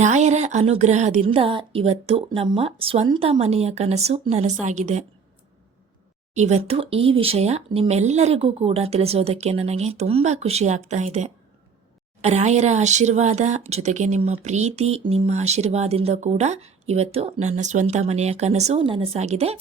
ರಾಯರ ಅನುಗ್ರಹದಿಂದ ಇವತ್ತು ನಮ್ಮ ಸ್ವಂತ ಮನೆಯ ಕನಸು ನನಸಾಗಿದೆ. ಇವತ್ತು ಈ ವಿಷಯ ನಿಮ್ಮೆಲ್ಲರಿಗೂ ಕೂಡ ತಿಳಿಸೋದಕ್ಕೆ ನನಗೆ ತುಂಬ ಖುಷಿ ಆಗ್ತಾ ಇದೆ. ರಾಯರ ಆಶೀರ್ವಾದ ಜೊತೆಗೆ ನಿಮ್ಮ ಪ್ರೀತಿ, ನಿಮ್ಮ ಆಶೀರ್ವಾದದಿಂದ ಕೂಡ ಇವತ್ತು ನನ್ನ ಸ್ವಂತ ಮನೆಯ ಕನಸು ನನಸಾಗಿದೆ.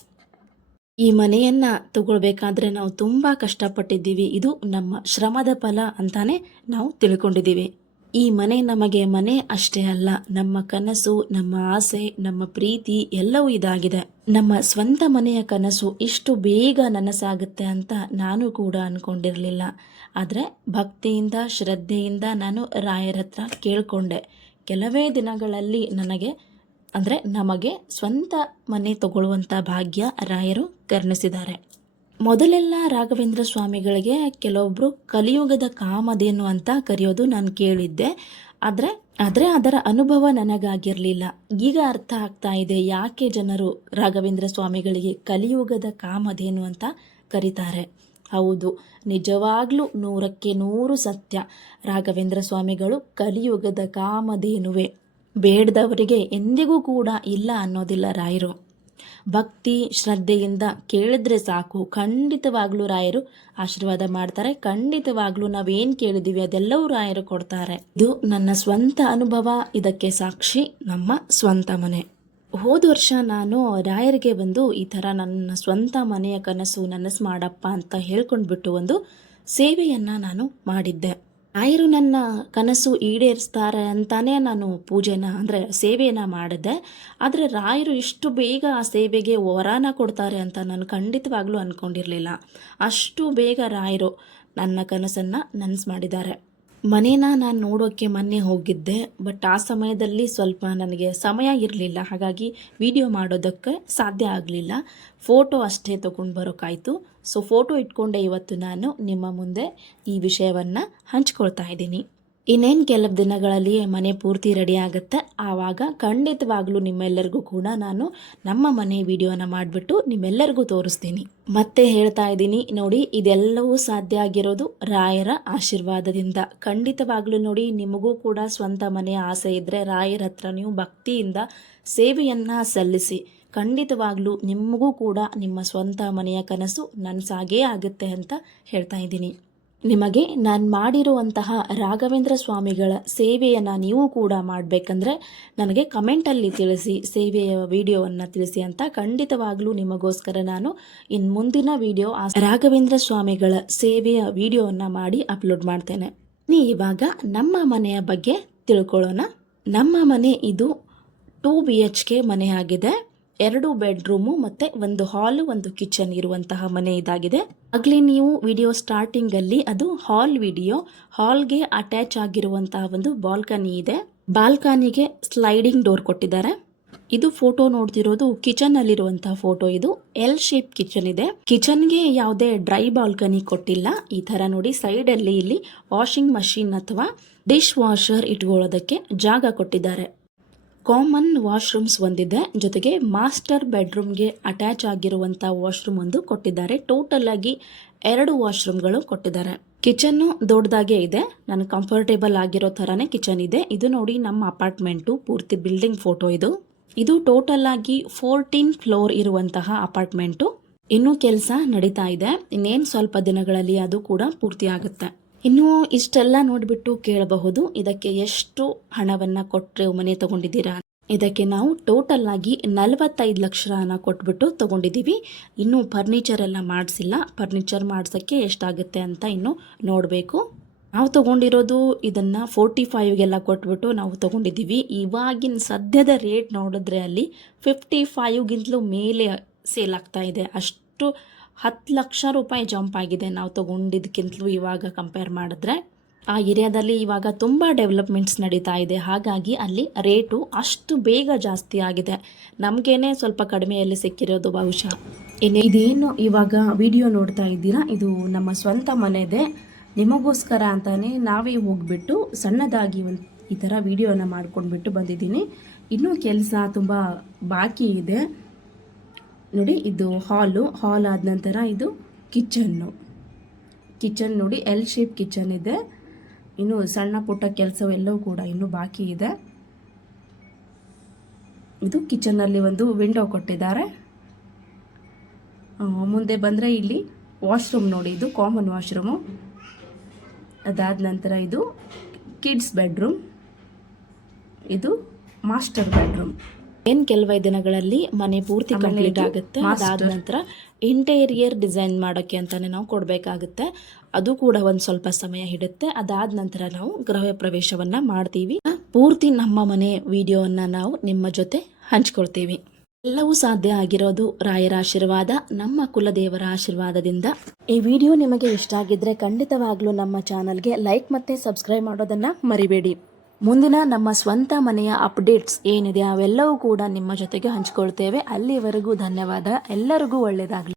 ಈ ಮನೆಯನ್ನು ತಗೊಳ್ಬೇಕಾದ್ರೆ ನಾವು ತುಂಬ ಕಷ್ಟಪಟ್ಟಿದ್ದೀವಿ. ಇದು ನಮ್ಮ ಶ್ರಮದ ಫಲ ಅಂತಾನೆ ನಾವು ತಿಳ್ಕೊಂಡಿದ್ದೀವಿ. ಈ ಮನೆ ನಮಗೆ ಮನೆ ಅಷ್ಟೇ ಅಲ್ಲ, ನಮ್ಮ ಕನಸು, ನಮ್ಮ ಆಸೆ, ನಮ್ಮ ಪ್ರೀತಿ ಎಲ್ಲವೂ ಇದಾಗಿದೆ. ನಮ್ಮ ಸ್ವಂತ ಮನೆಯ ಕನಸು ಇಷ್ಟು ಬೇಗ ನನಸಾಗುತ್ತೆ ಅಂತ ನಾನು ಕೂಡ ಅಂದ್ಕೊಂಡಿರಲಿಲ್ಲ. ಆದರೆ ಭಕ್ತಿಯಿಂದ, ಶ್ರದ್ಧೆಯಿಂದ ನಾನು ರಾಯರ ಹತ್ರ ಕೇಳಿಕೊಂಡೆ. ಕೆಲವೇ ದಿನಗಳಲ್ಲಿ ನಮಗೆ ಸ್ವಂತ ಮನೆ ತಗೊಳ್ಳುವಂಥ ಭಾಗ್ಯ ರಾಯರು ಕರುಣಿಸಿದ್ದಾರೆ. ಮೊದಲೆಲ್ಲ ರಾಘವೇಂದ್ರ ಸ್ವಾಮಿಗಳಿಗೆ ಕೆಲವೊಬ್ಬರು ಕಲಿಯುಗದ ಕಾಮಧೇನು ಅಂತ ಕರೆಯೋದು ನಾನು ಕೇಳಿದ್ದೆ. ಆದರೆ ಅದರ ಅನುಭವ ನನಗಾಗಿರಲಿಲ್ಲ. ಈಗ ಅರ್ಥ ಆಗ್ತಾ ಇದೆ ಯಾಕೆ ಜನರು ರಾಘವೇಂದ್ರ ಸ್ವಾಮಿಗಳಿಗೆ ಕಲಿಯುಗದ ಕಾಮಧೇನು ಅಂತ ಕರೀತಾರೆ. ಹೌದು, ನಿಜವಾಗ್ಲೂ 100% ಸತ್ಯ. ರಾಘವೇಂದ್ರ ಸ್ವಾಮಿಗಳು ಕಲಿಯುಗದ ಕಾಮಧೇನುವೆ. ಬೇಡದವರಿಗೆ ಎಂದಿಗೂ ಕೂಡ ಇಲ್ಲ ಅನ್ನೋದಿಲ್ಲ ರಾಯರು. ಭಕ್ತಿ ಶ್ರದ್ಧೆಯಿಂದ ಕೇಳಿದ್ರೆ ಸಾಕು, ಖಂಡಿತವಾಗ್ಲೂ ರಾಯರು ಆಶೀರ್ವಾದ ಮಾಡ್ತಾರೆ. ಖಂಡಿತವಾಗ್ಲೂ ನಾವೇನು ಕೇಳಿದ್ದೀವಿ ಅದೆಲ್ಲವೂ ರಾಯರು ಕೊಡ್ತಾರೆ. ಇದು ನನ್ನ ಸ್ವಂತ ಅನುಭವ. ಇದಕ್ಕೆ ಸಾಕ್ಷಿ ನಮ್ಮ ಸ್ವಂತ ಮನೆ. ಹೋದ ವರ್ಷ ನಾನು ರಾಯರಿಗೆ ಬಂದು ಈ ಥರ ನನ್ನ ಸ್ವಂತ ಮನೆಯ ಕನಸು ನನಸು ಮಾಡಪ್ಪ ಅಂತ ಹೇಳ್ಕೊಂಡ್ಬಿಟ್ಟು ಒಂದು ಸೇವೆಯನ್ನು ನಾನು ಮಾಡಿದ್ದೆ. ರಾಯರು ನನ್ನ ಕನಸು ಈಡೇರಿಸ್ತಾರೆ ಅಂತಾನೆ ನಾನು ಸೇವೆಯನ್ನು ಮಾಡಿದ್ದೆ. ಆದರೆ ರಾಯರು ಇಷ್ಟು ಬೇಗ ಆ ಸೇವೆಗೆ ವರಾನ ಕೊಡ್ತಾರೆ ಅಂತ ನಾನು ಖಂಡಿತವಾಗ್ಲೂ ಅಂದ್ಕೊಂಡಿರಲಿಲ್ಲ. ಅಷ್ಟು ಬೇಗ ರಾಯರು ನನ್ನ ಕನಸನ್ನು ನನಸು ಮಾಡಿದ್ದಾರೆ. ಮನೇನ ನಾನು ನೋಡೋಕ್ಕೆ ಮೊನ್ನೆ ಹೋಗಿದ್ದೆ. ಬಟ್ ಆ ಸಮಯದಲ್ಲಿ ಸ್ವಲ್ಪ ನನಗೆ ಸಮಯ ಇರಲಿಲ್ಲ, ಹಾಗಾಗಿ ವಿಡಿಯೋ ಮಾಡೋದಕ್ಕೆ ಸಾಧ್ಯ ಆಗಲಿಲ್ಲ. ಫೋಟೋ ಅಷ್ಟೇ ತೊಗೊಂಡು ಬರೋಕ್ಕಾಯಿತು. ಸೊ ಫೋಟೋ ಇಟ್ಕೊಂಡೆ ಇವತ್ತು ನಾನು ನಿಮ್ಮ ಮುಂದೆ ಈ ವಿಷಯವನ್ನು ಹಂಚ್ಕೊಳ್ತಾ ಇದ್ದೀನಿ. ಇನ್ನೇನು ಕೆಲವು ದಿನಗಳಲ್ಲಿ ಮನೆ ಪೂರ್ತಿ ರೆಡಿ ಆಗುತ್ತೆ. ಆವಾಗ ಖಂಡಿತವಾಗ್ಲೂ ನಿಮ್ಮೆಲ್ಲರಿಗೂ ಕೂಡ ನಾನು ನಮ್ಮ ಮನೆ ವಿಡಿಯೋನ ಮಾಡಿಬಿಟ್ಟು ನಿಮ್ಮೆಲ್ಲರಿಗೂ ತೋರಿಸ್ತೀನಿ. ಮತ್ತೆ ಹೇಳ್ತಾ ಇದ್ದೀನಿ ನೋಡಿ, ಇದೆಲ್ಲವೂ ಸಾಧ್ಯ ಆಗಿರೋದು ರಾಯರ ಆಶೀರ್ವಾದದಿಂದ. ಖಂಡಿತವಾಗ್ಲೂ ನೋಡಿ, ನಿಮಗೂ ಕೂಡ ಸ್ವಂತ ಮನೆಯ ಆಸೆ ಇದ್ದರೆ ರಾಯರ ಹತ್ರ ನೀವು ಭಕ್ತಿಯಿಂದ ಸೇವೆಯನ್ನು ಸಲ್ಲಿಸಿ. ಖಂಡಿತವಾಗ್ಲೂ ನಿಮಗೂ ಕೂಡ ನಿಮ್ಮ ಸ್ವಂತ ಮನೆಯ ಕನಸು ನನಸಾಗೇ ಆಗುತ್ತೆ ಅಂತ ಹೇಳ್ತಾ ಇದ್ದೀನಿ. ನಿಮಗೆ ನಾನು ಮಾಡಿರುವಂತಹ ರಾಘವೇಂದ್ರ ಸ್ವಾಮಿಗಳ ಸೇವೆಯನ್ನು ನೀವು ಕೂಡ ಮಾಡಬೇಕಂದ್ರೆ ನನಗೆ ಕಮೆಂಟಲ್ಲಿ ತಿಳಿಸಿ, ಸೇವೆಯ ವಿಡಿಯೋವನ್ನು ತಿಳಿಸಿ ಅಂತ. ಖಂಡಿತವಾಗ್ಲೂ ನಿಮಗೋಸ್ಕರ ನಾನು ಇನ್ನು ಮುಂದಿನ ವಿಡಿಯೋ ರಾಘವೇಂದ್ರ ಸ್ವಾಮಿಗಳ ಸೇವೆಯ ವಿಡಿಯೋವನ್ನು ಮಾಡಿ ಅಪ್ಲೋಡ್ ಮಾಡ್ತೇನೆ. ಇವಾಗ ನಮ್ಮ ಮನೆಯ ಬಗ್ಗೆ ತಿಳ್ಕೊಳ್ಳೋಣ. ನಮ್ಮ ಮನೆ ಇದು 2 BHK ಮನೆ ಆಗಿದೆ. 2 ಬೆಡ್ರೂಮು ಮತ್ತು 1 ಹಾಲು, 1 ಕಿಚನ್ ಇರುವಂತಹ ಮನೆ ಇದಾಗಿದೆ. ಆಗಲೇ ನೀವು ವಿಡಿಯೋ ಸ್ಟಾರ್ಟಿಂಗಲ್ಲಿ ಅದು ಹಾಲ್ ವಿಡಿಯೋ. ಹಾಲ್ಗೆ ಅಟ್ಯಾಚ್ ಆಗಿರುವಂತಹ ಒಂದು ಬಾಲ್ಕನಿ ಇದೆ. ಬಾಲ್ಕನಿಗೆ ಸ್ಲೈಡಿಂಗ್ ಡೋರ್ ಕೊಟ್ಟಿದ್ದಾರೆ. ಇದು ಫೋಟೋ ನೋಡ್ತಿರೋದು ಕಿಚನ್ ಅಲ್ಲಿರುವಂತಹ ಫೋಟೋ. ಇದು L ಶೇಪ್ ಕಿಚನ್ ಇದೆ. ಕಿಚನ್ಗೆ ಯಾವುದೇ ಡ್ರೈ ಬಾಲ್ಕನಿ ಕೊಟ್ಟಿಲ್ಲ. ಈ ಥರ ನೋಡಿ, ಸೈಡಲ್ಲಿ ಇಲ್ಲಿ ವಾಷಿಂಗ್ ಮಷೀನ್ ಅಥವಾ ಡಿಶ್ ವಾಷರ್ ಇಟ್ಕೊಳ್ಳೋದಕ್ಕೆ ಜಾಗ ಕೊಟ್ಟಿದ್ದಾರೆ. ಕಾಮನ್ ವಾಶ್ರೂಮ್ಸ್ ಒಂದಿದೆ, ಜೊತೆಗೆ ಮಾಸ್ಟರ್ ಬೆಡ್ರೂಮ್ಗೆ ಅಟ್ಯಾಚ್ ಆಗಿರುವಂಥ ವಾಶ್ರೂಮ್ ಒಂದು ಕೊಟ್ಟಿದ್ದಾರೆ. ಟೋಟಲ್ ಆಗಿ 2 ವಾಶ್ರೂಮ್ಗಳು ಕೊಟ್ಟಿದ್ದಾರೆ. ಕಿಚನ್ನು ದೊಡ್ಡದಾಗೇ ಇದೆ. ನಾನು ಕಂಫರ್ಟೇಬಲ್ ಆಗಿರೋ ಥರನೇ ಕಿಚನ್ ಇದೆ. ಇದು ನೋಡಿ ನಮ್ಮ ಅಪಾರ್ಟ್ಮೆಂಟು ಪೂರ್ತಿ ಬಿಲ್ಡಿಂಗ್ ಫೋಟೋ. ಇದು ಟೋಟಲ್ ಆಗಿ 14 ಫ್ಲೋರ್ ಇರುವಂತಹ ಅಪಾರ್ಟ್ಮೆಂಟು. ಇನ್ನೂ ಕೆಲಸ ನಡೀತಾ ಇದೆ. ಇನ್ನೇನು ಸ್ವಲ್ಪ ದಿನಗಳಲ್ಲಿ ಅದು ಕೂಡ ಪೂರ್ತಿ ಆಗುತ್ತೆ. ಇನ್ನು ಇಷ್ಟೆಲ್ಲ ನೋಡಿಬಿಟ್ಟು ಕೇಳಬಹುದು, ಇದಕ್ಕೆ ಎಷ್ಟು ಹಣವನ್ನು ಕೊಟ್ಟರೆ ಮನೆ ತಗೊಂಡಿದ್ದೀರಾ? ಇದಕ್ಕೆ ನಾವು ಟೋಟಲ್ ಆಗಿ 45 ಲಕ್ಷ ಹಣ ಕೊಟ್ಬಿಟ್ಟು ತಗೊಂಡಿದ್ದೀವಿ. ಇನ್ನೂ ಫರ್ನಿಚರ್ ಎಲ್ಲ ಮಾಡಿಸಿಲ್ಲ. ಫರ್ನಿಚರ್ ಮಾಡಿಸೋಕ್ಕೆ ಎಷ್ಟಾಗುತ್ತೆ ಅಂತ ಇನ್ನು ನೋಡಬೇಕು. ನಾವು ತಗೊಂಡಿರೋದು ಇದನ್ನು 45ಗೆಲ್ಲ ಕೊಟ್ಬಿಟ್ಟು ನಾವು ತಗೊಂಡಿದ್ದೀವಿ. ಇವಾಗಿನ ಸದ್ಯದ ರೇಟ್ ನೋಡಿದ್ರೆ ಅಲ್ಲಿ 55ಗಿಂತಲೂ ಮೇಲೆ ಸೇಲ್ ಆಗ್ತಾ ಇದೆ. ಅಷ್ಟು 10 ಲಕ್ಷ ರೂಪಾಯಿ ಜಂಪ್ ಆಗಿದೆ ನಾವು ತಗೊಂಡಿದ್ದಕ್ಕಿಂತಲೂ ಇವಾಗ ಕಂಪೇರ್ ಮಾಡಿದ್ರೆ. ಆ ಏರಿಯಾದಲ್ಲಿ ಇವಾಗ ತುಂಬ ಡೆವಲಪ್ಮೆಂಟ್ಸ್ ನಡೀತಾ ಇದೆ, ಹಾಗಾಗಿ ಅಲ್ಲಿ ರೇಟು ಅಷ್ಟು ಬೇಗ ಜಾಸ್ತಿ ಆಗಿದೆ. ನಮಗೇನೆ ಸ್ವಲ್ಪ ಕಡಿಮೆಯಲ್ಲಿ ಸಿಕ್ಕಿರೋದು ಬಹುಶಃ. ಇದೇನು ಇವಾಗ ವಿಡಿಯೋ ನೋಡ್ತಾ ಇದ್ದೀರಾ, ಇದು ನಮ್ಮ ಸ್ವಂತ ಮನೆದೆ. ನಿಮಗೋಸ್ಕರ ಅಂತಾನೆ ನಾವೇ ಹೋಗ್ಬಿಟ್ಟು ಸಣ್ಣದಾಗಿ ಈ ಥರ ವಿಡಿಯೋನ ಮಾಡ್ಕೊಂಡ್ಬಿಟ್ಟು ಬಂದಿದ್ದೀನಿ. ಇನ್ನೂ ಕೆಲಸ ತುಂಬ ಬಾಕಿ ಇದೆ. ನೋಡಿ, ಇದು ಹಾಲ್ ಆದ ನಂತರ ಇದು ಕಿಚನ್ ನೋಡಿ, L ಶೇಪ್ ಕಿಚನ್ ಇದೆ. ಇನ್ನು ಸಣ್ಣ ಪುಟ್ಟ ಕೆಲಸವೆಲ್ಲವೂ ಕೂಡ ಇನ್ನೂ ಬಾಕಿ ಇದೆ. ಇದು ಕಿಚನ್ನಲ್ಲಿ ಒಂದು ವಿಂಡೋ ಕೊಟ್ಟಿದ್ದಾರೆ. ಮುಂದೆ ಬಂದರೆ ಇಲ್ಲಿ ವಾಶ್ರೂಮ್ ನೋಡಿ, ಇದು ಕಾಮನ್ ವಾಶ್ರೂಮು. ಅದಾದ ನಂತರ ಇದು ಕಿಡ್ಸ್ ಬೆಡ್ರೂಮ್, ಇದು ಮಾಸ್ಟರ್ ಬೆಡ್ರೂಮ್. ಏನು ಕೆಲವೇ ದಿನಗಳಲ್ಲಿ ಮನೆ ಪೂರ್ತಿ ಕಂಪ್ಲೀಟ್ ಆಗುತ್ತೆ. ಅದಾದ ನಂತರ ಇಂಟೀರಿಯರ್ ಡಿಸೈನ್ ಮಾಡೋಕ್ಕೆ ಅಂತಲೇ ನಾವು ಕೊಡಬೇಕಾಗುತ್ತೆ. ಅದು ಕೂಡ ಒಂದು ಸ್ವಲ್ಪ ಸಮಯ ಹಿಡಿಯುತ್ತೆ. ಅದಾದ ನಂತರ ನಾವು ಗೃಹ ಪ್ರವೇಶವನ್ನು ಮಾಡ್ತೀವಿ. ಪೂರ್ತಿ ನಮ್ಮ ಮನೆ ವಿಡಿಯೋವನ್ನು ನಾವು ನಿಮ್ಮ ಜೊತೆ ಹಂಚ್ಕೊಳ್ತೀವಿ. ಎಲ್ಲವೂ ಸಾಧ್ಯ ಆಗಿರೋದು ರಾಯರ ಆಶೀರ್ವಾದ, ನಮ್ಮ ಕುಲದೇವರ ಆಶೀರ್ವಾದದಿಂದ. ಈ ವಿಡಿಯೋ ನಿಮಗೆ ಇಷ್ಟ ಆಗಿದ್ರೆ ಖಂಡಿತವಾಗ್ಲೂ ನಮ್ಮ ಚಾನಲ್ಗೆ ಲೈಕ್ ಮತ್ತು ಸಬ್ಸ್ಕ್ರೈಬ್ ಮಾಡೋದನ್ನು ಮರಿಬೇಡಿ. ಮುಂದಿನ ನಮ್ಮ ಸ್ವಂತ ಮನೆಯ ಅಪ್ಡೇಟ್ಸ್ ಏನಿದೆ ಅವೆಲ್ಲವೂ ಕೂಡ ನಿಮ್ಮ ಜೊತೆಗೆ ಹಂಚಿಕೊಳ್ತೇವೆ. ಅಲ್ಲಿವರೆಗೂ ಧನ್ಯವಾದ. ಎಲ್ಲರಿಗೂ ಒಳ್ಳೆಯದಾಗಲಿ.